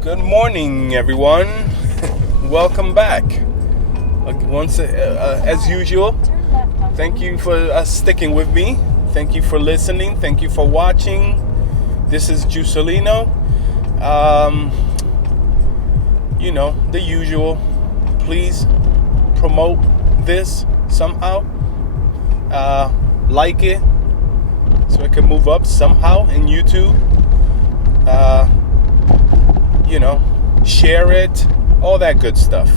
Good morning, everyone. Welcome back. Once, as usual, thank you for sticking with me. Thank you for listening. Thank you for watching. This is Juselino. The usual. Please promote this somehow. Like it so it can move up somehow in YouTube. Share it, all that good stuff.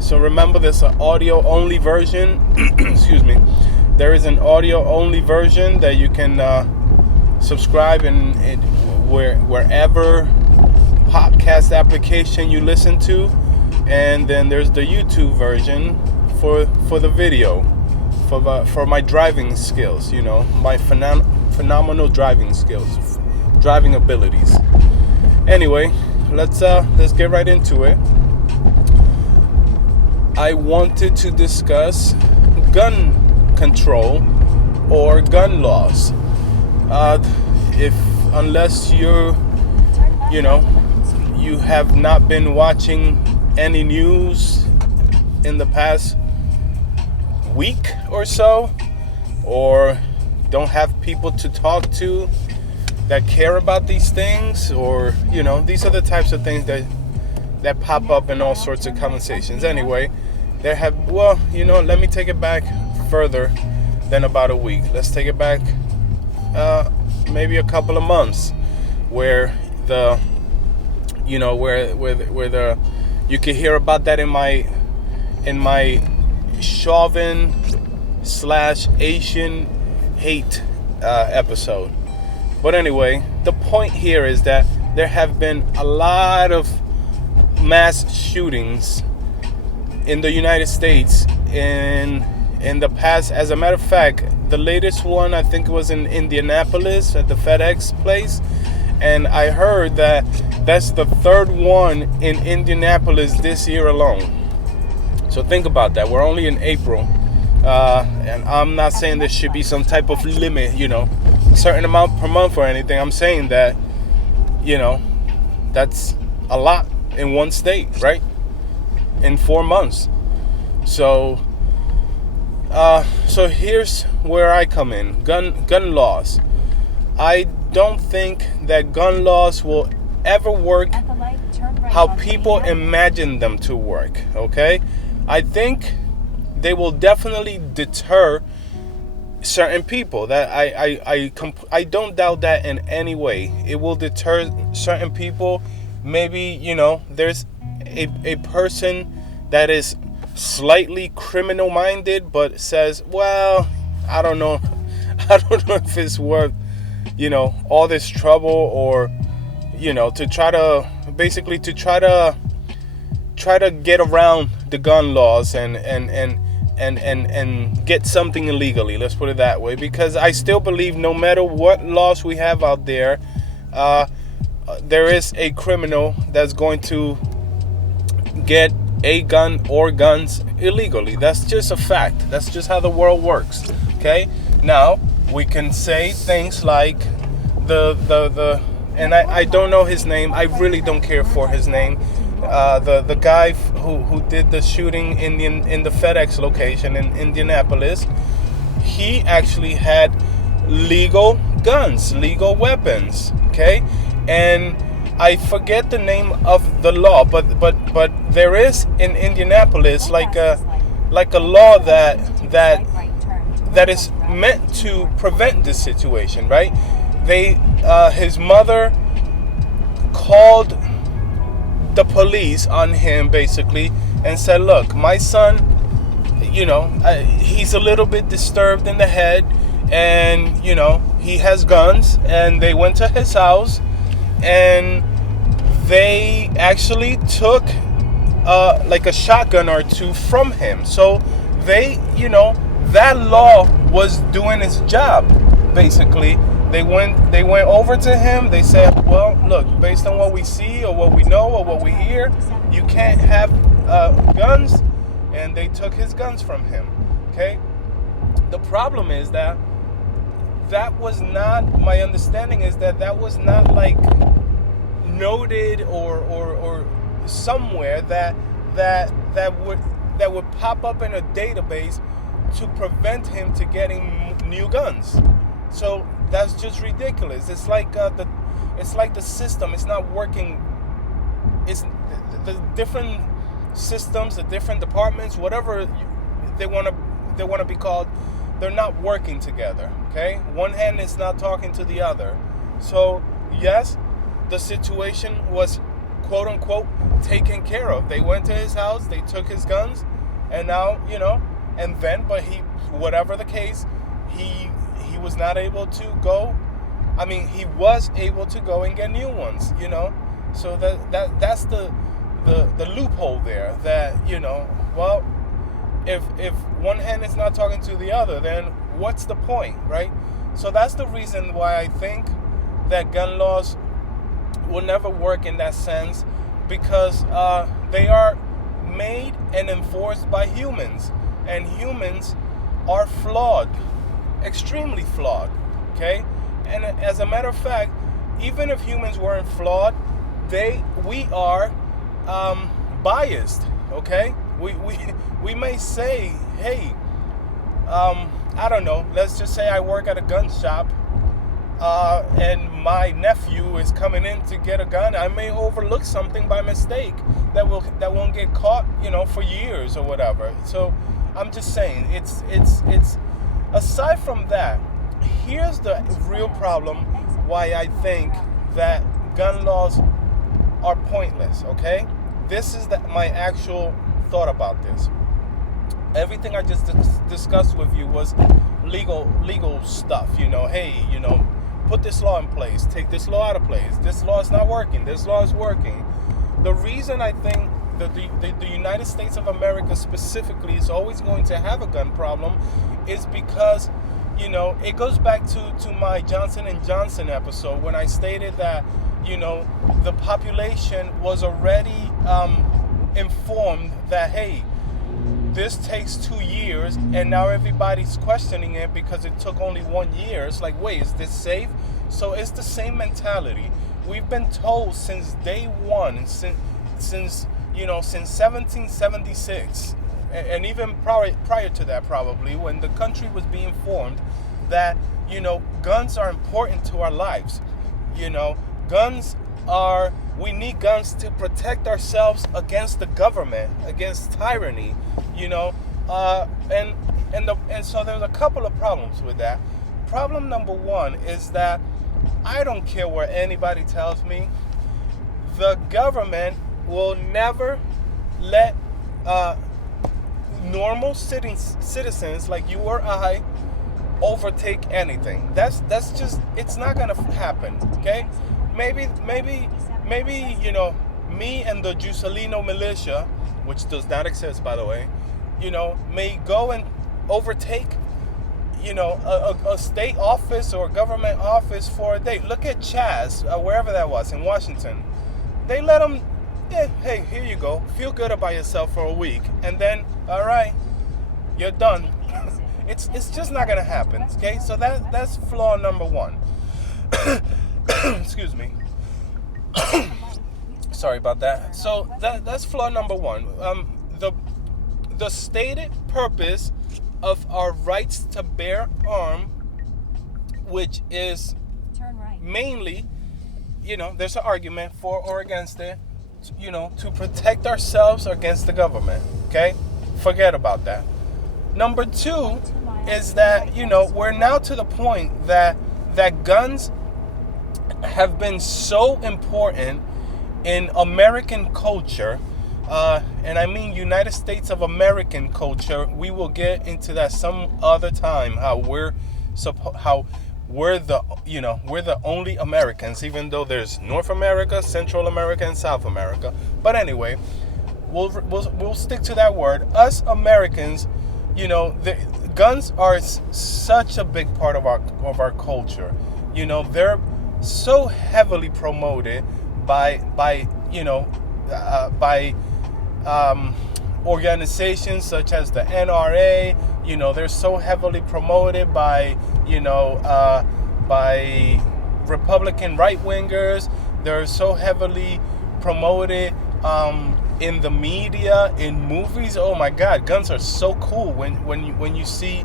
So remember, there's an audio only version. Excuse me. There is an audio only version that you can subscribe wherever podcast application you listen to, and then there's the YouTube version for the video for my driving skills. My phenomenal driving skills, driving abilities. Anyway, let's get right into it. I wanted to discuss gun control or gun laws. Unless you have not been watching any news in the past week or so, or don't have people to talk to that care about these things, or these are the types of things that pop up in all sorts of conversations. Anyway, let me take it back further than about a week. Let's take it back maybe a couple of months, where you can hear about that in my Chauvin / Asian hate episode. But anyway, the point here is that there have been a lot of mass shootings in the United States in the past. As a matter of fact, the latest one, I think it was in Indianapolis at the FedEx place. And I heard that that's the third one in Indianapolis this year alone. So think about that. We're only in April. And I'm not saying there should be some type of limit, a certain amount per month or anything. I'm saying that, that's a lot in one state, right? In 4 months. So here's where I come in. Gun laws. I don't think that gun laws will ever work how people imagine them to work, okay? I think they will definitely deter certain people. That I don't doubt that in any way. It will deter certain people. Maybe there's a person that is slightly criminal minded, but says, well, I don't know if it's worth all this trouble, or to try to get around the gun laws and get something illegally. Let's put it that way, because I still believe no matter what laws we have out there, there is a criminal that's going to get a gun or guns illegally. That's just a fact. That's just how the world works. Okay? Now, we can say things like and I don't know his name. I really don't care for his name. The guy who did the shooting in the FedEx location in Indianapolis, he actually had legal guns, legal weapons, okay? And I forget the name of the law, but there is in Indianapolis like a law that is meant to prevent this situation, right? His mother called the police on him basically and said, look, my son, he's a little bit disturbed in the head, and he has guns. And they went to his house and they actually took like a shotgun or two from him. So that law was doing its job. Basically, they went over to him. They said, well, look, based on what we see or what we know or what we hear, you can't have guns. And they took his guns from him. Okay? The problem is that was not, my understanding is that was not like noted or somewhere that would pop up in a database to prevent him to getting new guns. So that's just ridiculous. It's like the system. It's not working. It's the different systems, the different departments, whatever they want to be called. They're not working together. Okay, one hand is not talking to the other. So yes, the situation was quote unquote taken care of. They went to his house, they took his guns, and now but he, whatever the case, he was not able to go. I mean, he was able to go and get new ones, So that's the loophole there. That well, if one hand is not talking to the other, then what's the point, right? So that's the reason why I think that gun laws will never work in that sense, because they are made and enforced by humans, and humans are flawed, extremely flawed, okay? And as a matter of fact, even if humans weren't flawed, we are biased, okay? We may say, hey, I don't know, let's just say I work at a gun shop, and my nephew is coming in to get a gun. I may overlook something by mistake that won't get caught, for years or whatever. So I'm just saying, it's aside from that, here's the real problem why I think that gun laws are pointless, okay? This is my actual thought about this. Everything I just discussed with you was legal stuff, hey, put this law in place, take this law out of place, this law is not working, this law is working. The reason I think that the United States of America specifically is always going to have a gun problem is because, it goes back to my Johnson & Johnson episode when I stated that, the population was already informed that, hey, this takes 2 years, and now everybody's questioning it because it took only 1 year. It's like, wait, is this safe? So it's the same mentality. We've been told since day one, since 1776, and even prior to that, probably, when the country was being formed, that, guns are important to our lives. We need guns to protect ourselves against the government, against tyranny, and so there's a couple of problems with that. Problem number one is that I don't care what anybody tells me, the government will never let normal citizens like you or I overtake anything. That's just, it's not gonna happen. Okay, maybe me and the Jusalino militia, which does not exist, by the way, may go and overtake a state office or a government office for a day. Look at Chaz, wherever that was in Washington. They let them, hey, here you go, feel good about yourself for a week, and then, all right, you're done. It's just not gonna happen. Okay, so that's flaw number one. Excuse me. Sorry about that. So that's flaw number one. The stated purpose of our rights to bear arms, which is mainly, there's an argument for or against it, to protect ourselves against the government. Okay, forget about that. Number two is that, we're now to the point that guns have been so important in American culture, and I mean United States of American culture. We will get into that some other time, how we're the only Americans, even though there's North America, Central America, and South America. But anyway, we'll stick to that word. Us Americans, the guns are such a big part of our culture. They're so heavily promoted by organizations such as the NRA. They're so heavily promoted by Republican right-wingers. They're so heavily promoted in the media, in movies. Oh my God, guns are so cool. When you see,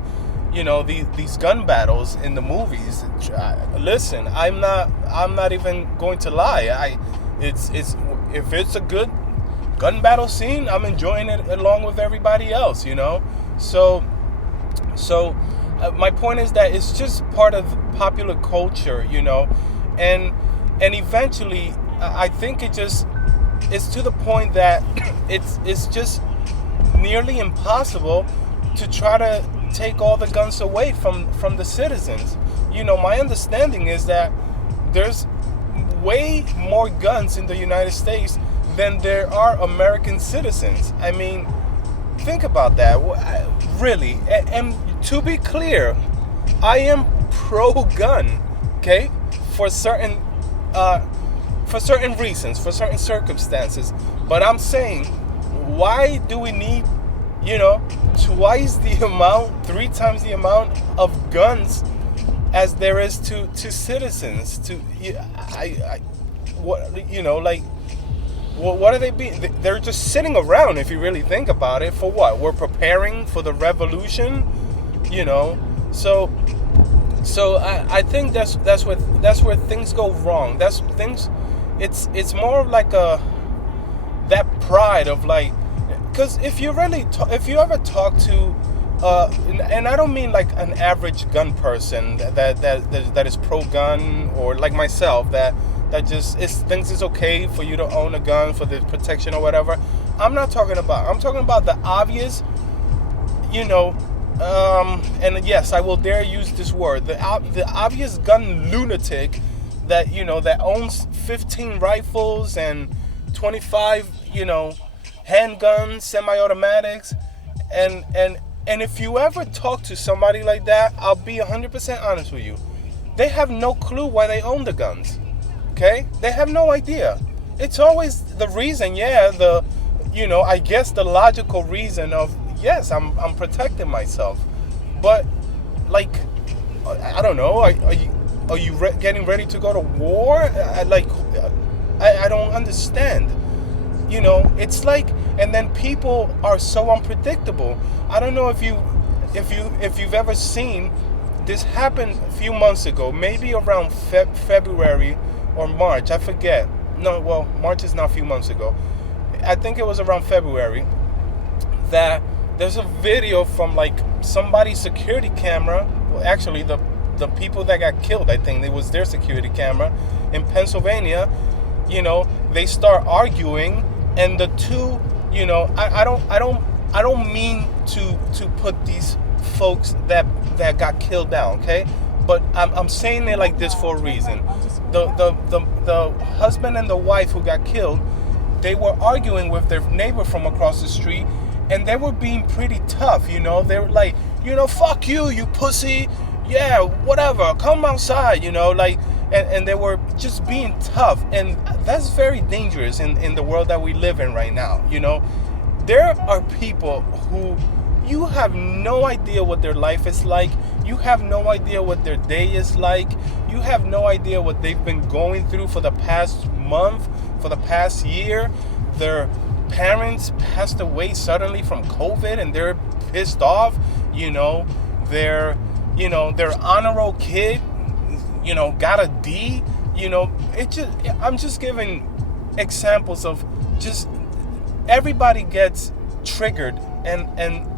these gun battles in the movies. Listen, I'm not even going to lie. It's if it's a good gun battle scene, I'm enjoying it along with everybody else. So my point is that it's just part of popular culture, and eventually I think it's to the point that it's just nearly impossible to try to take all the guns away from the citizens. My understanding is that there's way more guns in the United States than there are American citizens. I mean, think about that. Really. And to be clear, I am pro-gun, okay? For certain reasons, for certain circumstances. But I'm saying, why do we need, twice the amount, 3 times the amount of guns as there is to citizens? What are they being? They're just sitting around. If you really think about it, for what? We're preparing for the revolution, So I think that's where things go wrong. It's more of like that pride of like, because if you ever talk to and I don't mean like an average gun person that is pro gun, or like myself that just thinks it's okay for you to own a gun for the protection or whatever. I'm talking about the obvious, and yes, I will dare use this word, the obvious gun lunatic that that owns 15 rifles and 25 handguns, semi-automatics, and if you ever talk to somebody like that, I'll be 100% honest with you, they have no clue why they own the guns. Okay, they have no idea. It's always the reason, I guess the logical reason of, yes, I'm protecting myself, but like, I don't know. Are you getting ready to go to war? I don't understand. It's like, and then people are so unpredictable. I don't know if you've ever seen this happen a few months ago, maybe around February or March, I forget. No, well, March is not a few months ago. I think it was around February that there's a video from like somebody's security camera. Well, actually, the people that got killed, I think it was their security camera in Pennsylvania. They start arguing, and the two, I don't mean to put these folks that got killed down, okay? But I'm saying it like this for a reason. The husband and the wife who got killed, they were arguing with their neighbor from across the street, and they were being pretty tough. They were like, fuck you, you pussy, yeah, whatever, come outside, and they were just being tough, and that's very dangerous in the world that we live in right now. There are people who you have no idea what their life is like. You have no idea what their day is like. You have no idea what they've been going through for the past month, for the past year. Their parents passed away suddenly from COVID, and they're pissed off. Their honor roll kid, got a D. I'm just giving examples of just everybody gets triggered, and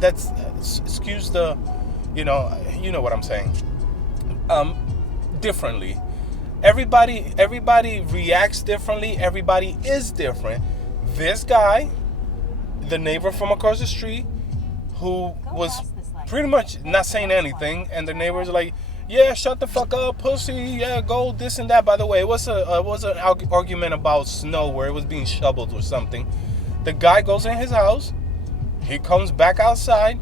that's, excuse the, you know what I'm saying, differently. Everybody reacts differently. Everybody is different. This guy, the neighbor from across the street, who was pretty much not saying anything, and the neighbor's like, yeah, shut the fuck up, pussy, yeah, go this and that. By the way, it was an argument about snow where it was being shoveled or something. The guy goes in his house, he comes back outside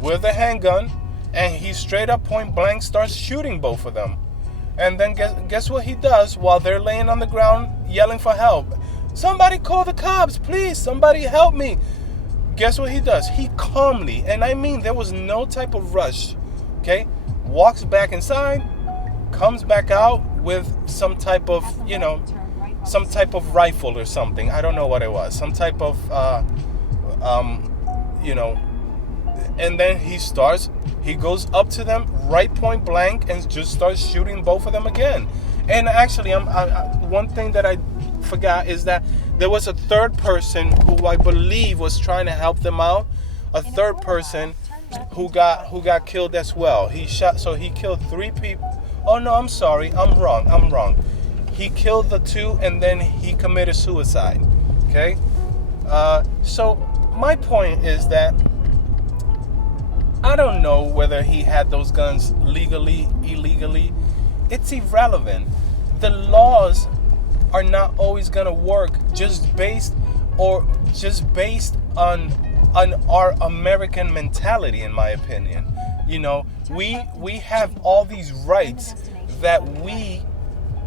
with a handgun, and he straight up point blank starts shooting both of them. And then guess what he does while they're laying on the ground yelling for help? Somebody call the cops, please, somebody help me. Guess what he does? He calmly, and I mean there was no type of rush, okay, walks back inside, comes back out, with some type of, some type of rifle or something. I don't know what it was. Some type of, you know, and then he goes up to them right point blank and just starts shooting both of them again. And actually, one thing that I forgot is that there was a third person who I believe was trying to help them out. A third person who got killed as well. He killed 3 people. Oh no, I'm sorry. I'm wrong. He killed the 2 and then he committed suicide. Okay? So my point is that I don't know whether he had those guns legally, illegally. It's irrelevant. The laws are not always gonna work just based on our American mentality, in my opinion. We have all these rights that we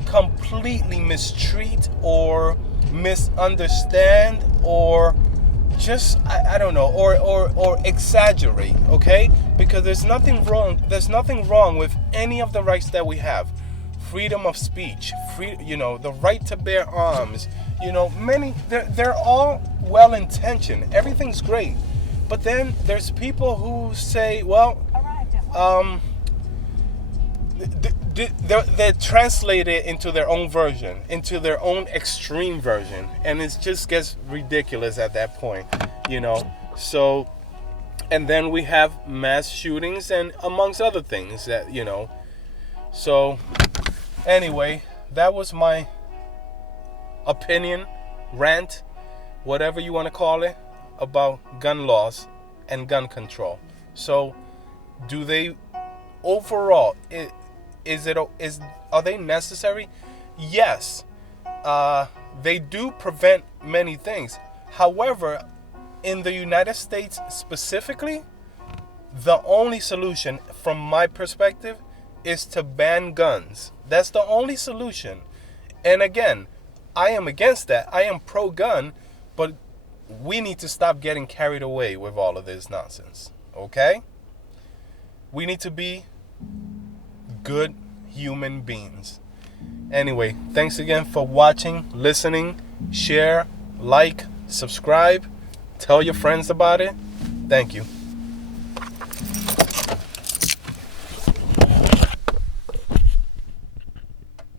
completely mistreat or misunderstand or just I don't know or exaggerate, okay? Because there's nothing wrong with any of the rights that we have. Freedom of speech, the right to bear arms, they're all well intentioned. Everything's great. But then there's people who say, well, they translate it into their own version, into their own extreme version, and it just gets ridiculous at that point, So, and then we have mass shootings and amongst other things that, So, anyway, that was my opinion, rant, whatever you want to call it, about gun laws and gun control. So, do they overall? Are they necessary? Yes, they do prevent many things. However, in the United States specifically, the only solution, from my perspective, is to ban guns. That's the only solution. And again, I am against that. I am pro-gun, but we need to stop getting carried away with all of this nonsense. Okay? We need to be good human beings. Anyway, thanks again for watching, listening, share, like, subscribe, tell your friends about it. Thank you.